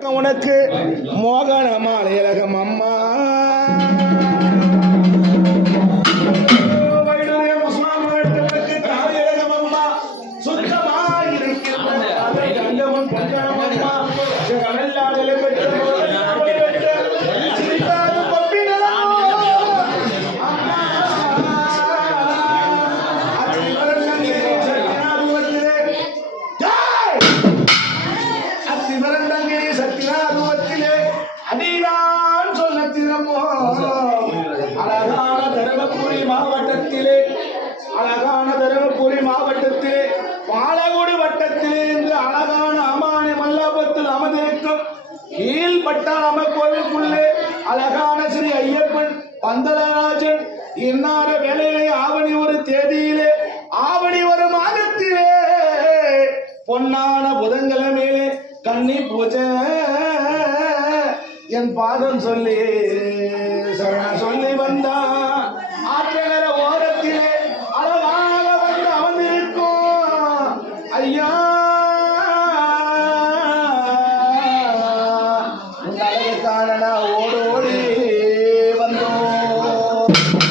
உனக்கு மோகன மாலையழகம் அம்மா தருமபுரி மாவட்டத்திலே அழகான தருமபுரி மாவட்டத்திலே பாலகுடி வட்டத்திலே இருந்து அழகான அமானி மல்லாபத்தில் அமர்ந்திருக்கும் கீழ்பட்டாளம கோவிலுக்குள்ளே அழகான ஸ்ரீ ஐயப்பன் பந்தலராஜன் இன்னார வேலையிலே ஆவணி ஒரு தேதியிலே ஆவணி ஒரு மாதத்திலே பொன்னான புதன்கிழமையிலே கன்னி பூஜை என் பாதம் சொல்லி சரண சொல்லி வந்த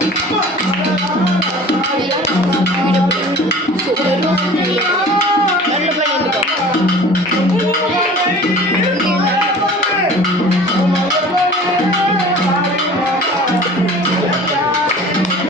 வீடியோ